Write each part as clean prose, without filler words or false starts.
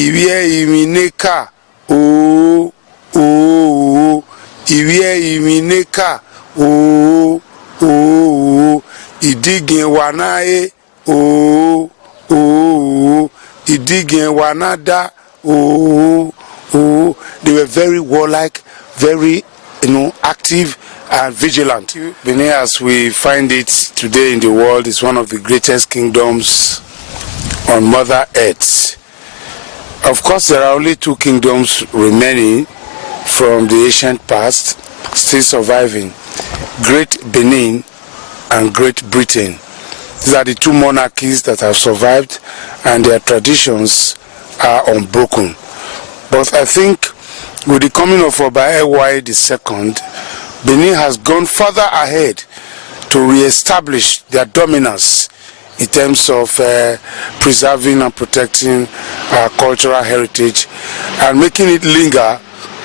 Iwie imineka o o iwie imineka o o idigin wanae o o idigin wanada o o. They were very warlike, very active and vigilant. Benin, as we find it today in the world, is one of the greatest kingdoms on Mother Earth. Of course, there are only two kingdoms remaining from the ancient past, still surviving: Great Benin and Great Britain. These are the two monarchies that have survived, and their traditions are unbroken. But I think with the coming of Oba Ewa II, Benin has gone further ahead to re-establish their dominance in terms of preserving and protecting our cultural heritage and making it linger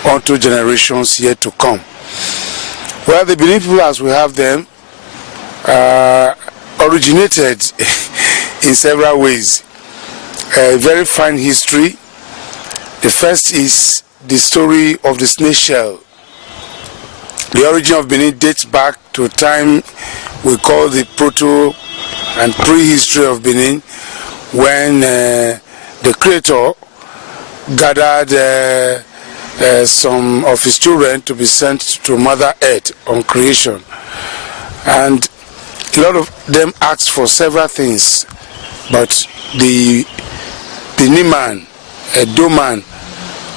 onto generations yet to come. Well, the Benin people, as we have them, originated in several ways. A very fine history. The first is the story of the snail shell. The origin of Benin dates back to a time we call the proto and prehistory of Benin, when the creator gathered some of his children to be sent to Mother Earth on creation. And a lot of them asked for several things, but the Benin man, a Doman,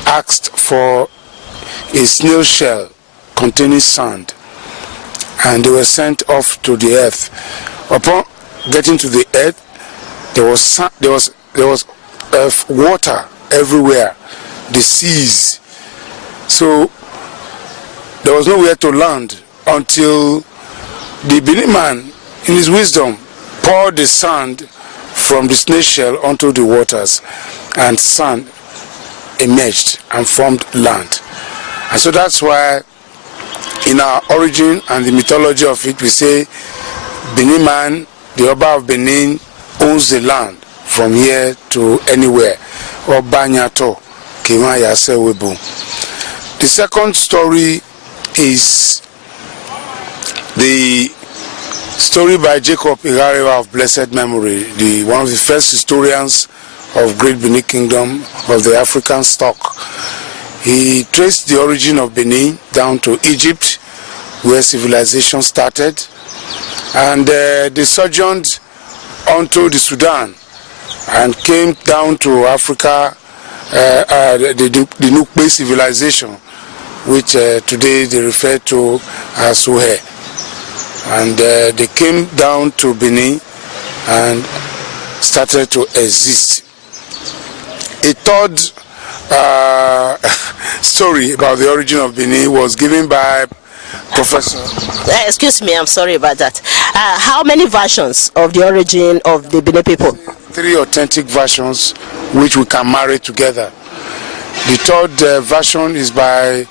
asked for a snail shell containing sand, and they were sent off to the earth. Upon getting to the earth, there was water everywhere, the seas. So there was nowhere to land until the Benin man, in his wisdom, poured the sand from the snail shell onto the waters, and sand emerged and formed land. And so that's why in our origin and the mythology of it, we say Benin man, the Oba of Benin, owns the land from here to anywhere. Obanyato Kimaya Sewebu. The second story is the story by Jacob Igarewa of blessed memory, one of the first historians of Great Benin Kingdom of the African stock. He traced the origin of Benin down to Egypt, where civilization started, and they sojourned onto the Sudan and came down to Africa, the Nukbe civilization, which today they refer to as Uhe. And they came down to Benin and started to exist. A third story about the origin of Benin was given by Professor. Excuse me, I'm sorry about that. How many versions of the origin of the Benin people? 3 authentic versions which we can marry together. The third version is by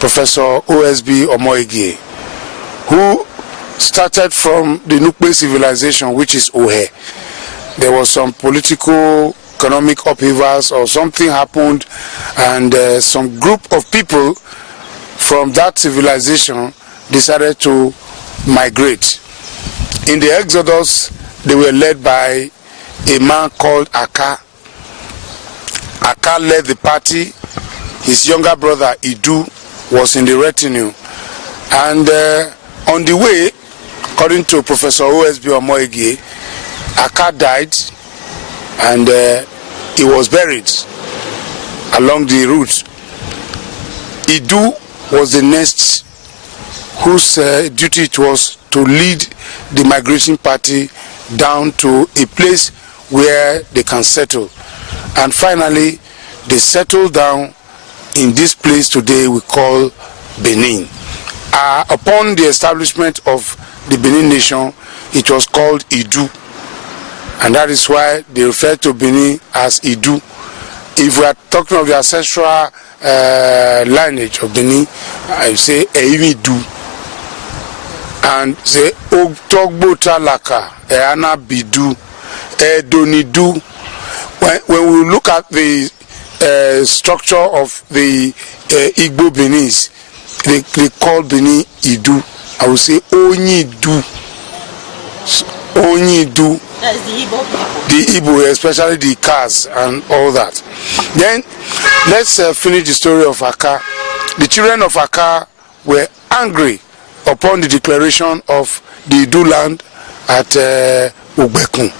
Professor OSB Omoigie, who started from the Nukbe civilization, which is Ohe. There was some political, economic upheavals or something happened, and some group of people from that civilization decided to migrate. In the Exodus, they were led by a man called Aka. Aka led the party. His younger brother Idu was in the retinue, and on the way, according to Professor OSB Omoigie, Aka died, and he was buried along the route. Idu was the next whose duty it was to lead the migration party down to a place where they can settle. And finally, they settled down in this place today we call Benin. Upon the establishment of the Benin nation, it was called Idu. And that is why they refer to Benin as Idu. If we are talking of the ancestral lineage of Benin, I say Eimidu. And say Ogtogbo Talaka, Eana Bidu, Edonidu. When we look at the structure of the Igbo Benis. They call Benin Idu. I would say Onyidu. Onyidu. That is the Igbo people. The Igbo, especially the cars and all that. Then let's finish the story of Aka. The children of Aka were angry upon the declaration of the Idu land at Ugbekun.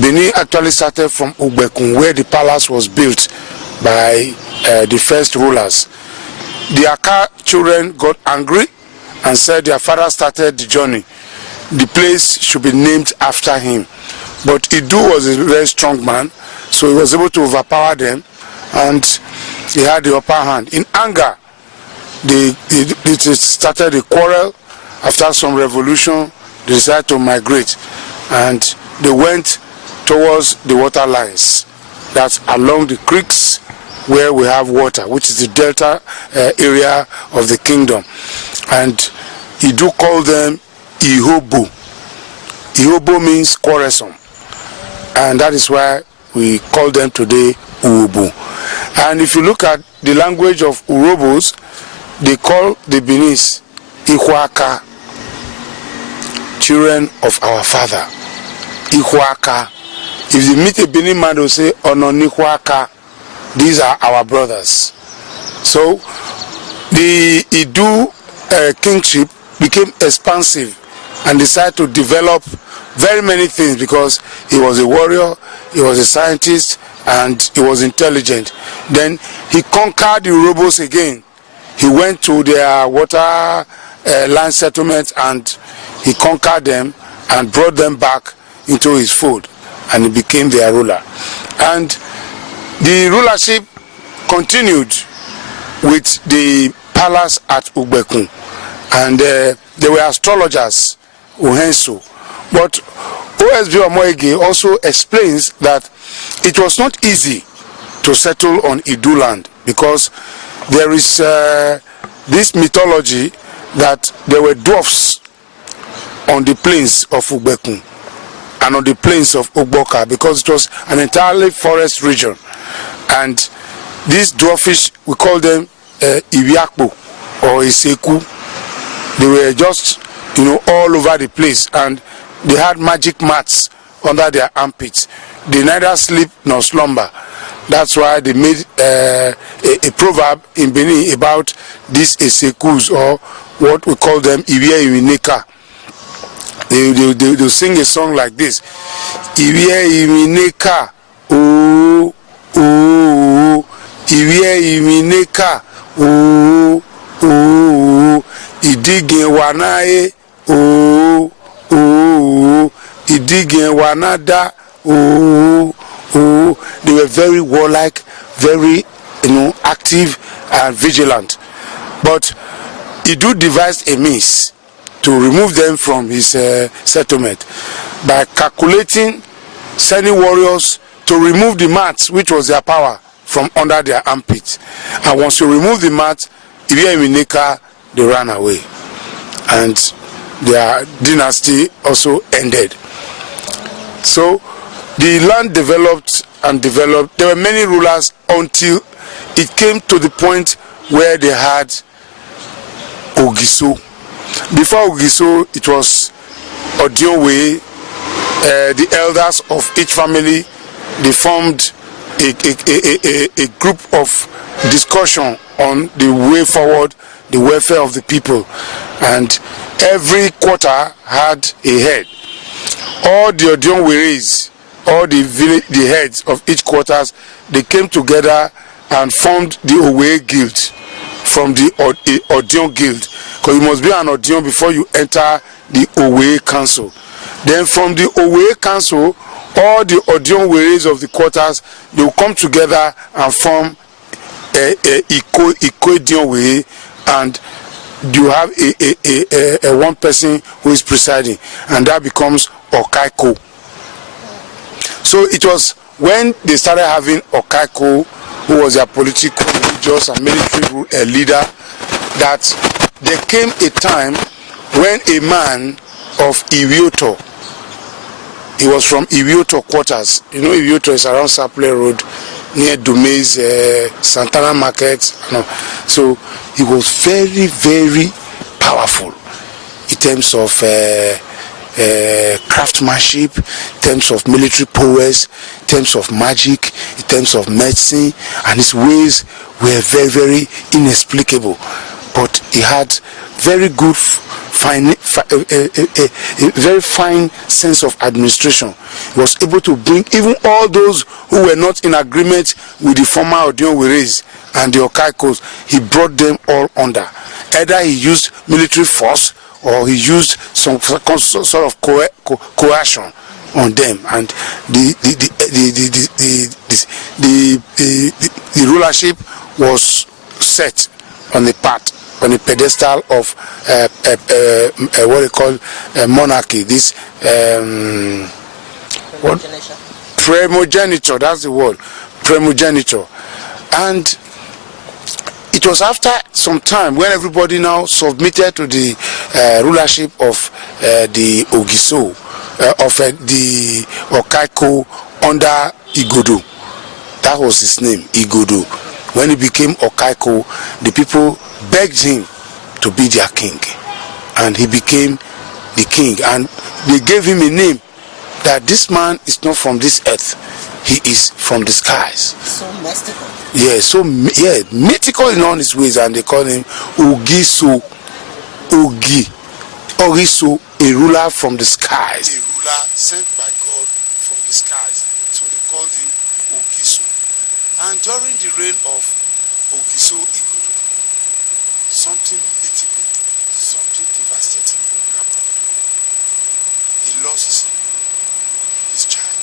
Benin actually started from Ugbekun, where the palace was built by the first rulers. The Aka children got angry and said their father started the journey. The place should be named after him. But Idu was a very strong man, so he was able to overpower them, and he had the upper hand. In anger, they started a quarrel. After some revolution, they decided to migrate, and they went towards the water lines. That's along the creeks where we have water, which is the delta area of the kingdom. And Idu called them Ihobo. Ihobo means quarrelsome, and that is why we call them today Urobo. And if you look at the language of Urobos, they call the Benis Ihuaka, children of our father. Ihuaka. If you meet a Benin man, they'll say Ononihuaka. These are our brothers. So the Idu kingship became expansive and decided to develop very many things, because he was a warrior, he was a scientist, and he was intelligent. Then he conquered the Urobos again. He went to their water land settlement and he conquered them and brought them back into his fold, and he became their ruler. And the rulership continued with the palace at Ugbekun, and there were astrologers, Uhenso. But OSB Omoege also explains that it was not easy to settle on Idu land, because there is this mythology that there were dwarfs on the plains of Ugbekun and on the plains of Ogboka, because it was an entirely forest region. And these dwarfish, we call them Ibiakpo or Iseku. They were just, all over the place, and they had magic mats under their armpits. They neither sleep nor slumber. That's why they made a proverb in Benin about these Isekus, or what we call them Ibie Iwineka. They sing a song like this: Ibie Iwineka, oh, oh, Ibie Iwineka, oh, oh, Idige Wanae, oh, oh, Idige Wanada, oh, oh. They were very warlike, very active and vigilant. But Idu devised a means to remove them from his settlement by calculating, sending warriors to remove the mats, which was their power, from under their armpits. And once you remove the mats, Ibie Iwineka, they ran away, and their dynasty also ended. So the land developed and developed. There were many rulers until it came to the point where they had Ogiso. Before Ogiso, it was Odionwe. The elders of each family, they formed a group of discussion on the way forward, the welfare of the people, and every quarter had a head. All the Odionweres, all the heads of each quarters, they came together and formed the Owe Guild from the Odion Guild, because you must be an Odion before you enter the Owe Council. Then from the Owe Council, all the Odionweres of the quarters, they will come together and form Iko Dionwe, and you have a one person who is presiding, and that becomes Okaiko. So it was when they started having Okaiko, who was their political, religious, and military leader, that there came a time when a man of Iwioto, he was from Iwioto quarters. Iwioto is around Saple Road near Dume's Santana Market. So he was very, very powerful in terms of craftsmanship, in terms of military prowess, in terms of magic, in terms of medicine, and his ways were very, very inexplicable. But he had very good, very fine sense of administration. He was able to bring even all those who were not in agreement with the former Odion Weres and the Okaikos. He brought them all under. Either he used military force or he used some sort of coercion on them, and the rulership was set on the path, on the pedestal of what they call monarchy. This what primogeniture, that's the word, primogeniture. And it was after some time when everybody now submitted to the rulership of the Ogiso, of the Okaiko under Igodo. That was his name, Igodo. When he became Okaiko, the people begged him to be their king, and he became the king. And they gave him a name that this man is not from this earth, he is from the skies. So mystical. Yeah, so mythical in all his ways, and they call him Ogiso, Ogiso, a ruler from the skies. A ruler sent by God from the skies. So they called him Ogiso. And during the reign of Ogiso Igodo, something mythical, something devastating happened. He lost his child.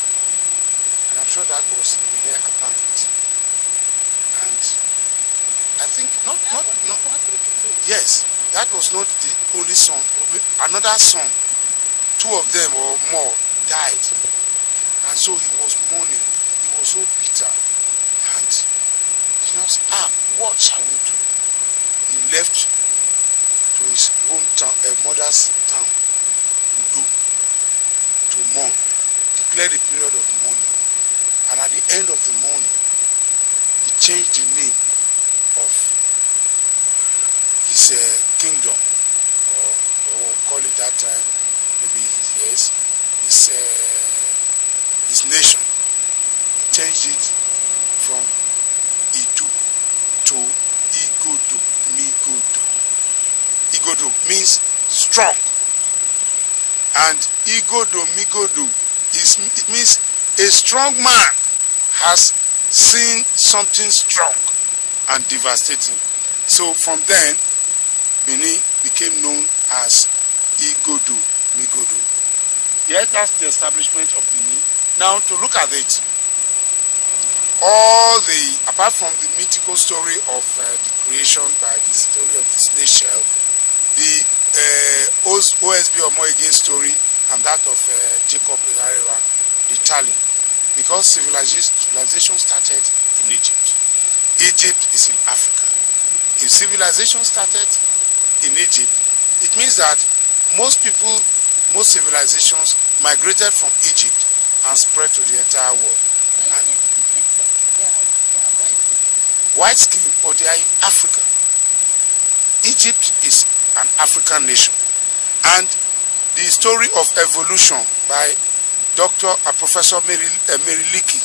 And I'm sure that was the heir apparent. And I think not yes, that was not the only son. Another son, two of them or more, died. And so he was mourning. He was so bitter. And he was, what shall we do? He left to his hometown, mother's town, Udo, to mourn, declared a period of mourning. And at the end of the mourning, he changed the name of his kingdom, or we'll call it that time, maybe yes, his nation. He changed it from Idu to Igodo, Migodo. Igodo means strong, and Igodo, Migodo it means a strong man has seen something strong and devastating. So from then, Benin became known as Igodo, Migodo. Yes, that's the establishment of Benin. Now to look at it, apart from the mythical story of the creation by the story of the snail shell, the OSB or Moege story and that of Jacob Herrera, the tally, because civilization started in Egypt. Egypt is in Africa. If civilization started in Egypt, it means that most civilizations migrated from Egypt and spread to the entire world. White skin, but they are in Africa. Egypt is an African nation. And the story of evolution by Professor Meriliki,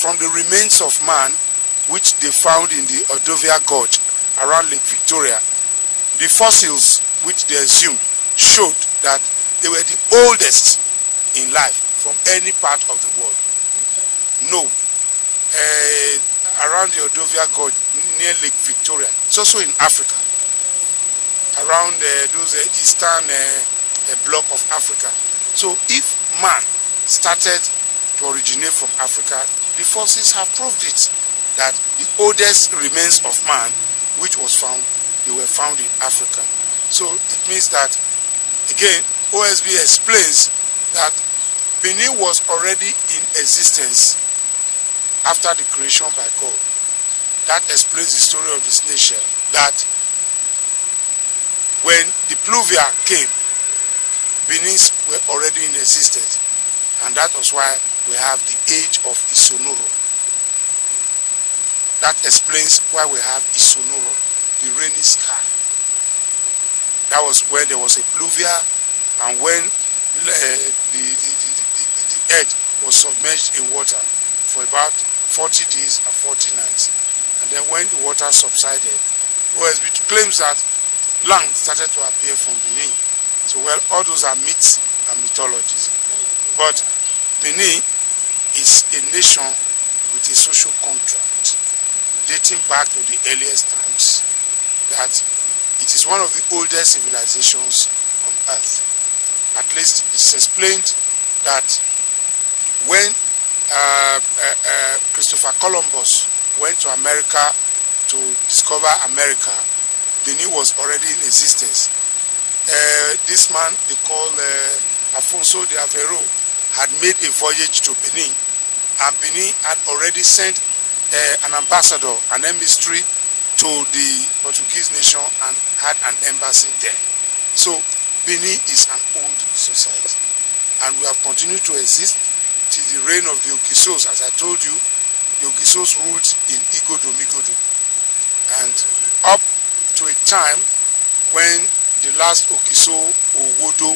from the remains of man, which they found in the Ordovia Gorge around Lake Victoria, the fossils which they assumed showed that they were the oldest in life from any part of the world. No, around the Ordovia Gorge near Lake Victoria. It's also in Africa, around those eastern block of Africa. So if man started to originate from Africa, the fossils have proved it, that the oldest remains of man which was found, they were found in Africa. So it means that, again, OSB explains that Benin was already in existence after the creation by God. That explains the story of the snail shell, that when the pluvia came, Benins were already in existence, and that was why we have the age of Isonoro. that explains why we have Isonoro, the rainy sky. That was when there was a pluvia, and when the earth was submerged in water for about 40 days and 40 nights. And then when the water subsided, OSB claims that land started to appear from Benin. So, well, all those are myths and mythologies. But Benin is a nation with a social contract dating back to the earliest times, that it is one of the oldest civilizations on earth. At least it's explained that when Christopher Columbus went to America to discover America, Benin was already in existence. This man they call Afonso de Aveiro had made a voyage to Benin, and Benin had already sent an ambassador, an emissary to the Portuguese nation, and had an embassy there. So Benin is an old society, and we have continued to exist till the reign of the Ogisos. As I told you, the Ogisos ruled in Igodo, and up to a time when the last Ogiso, Owodo,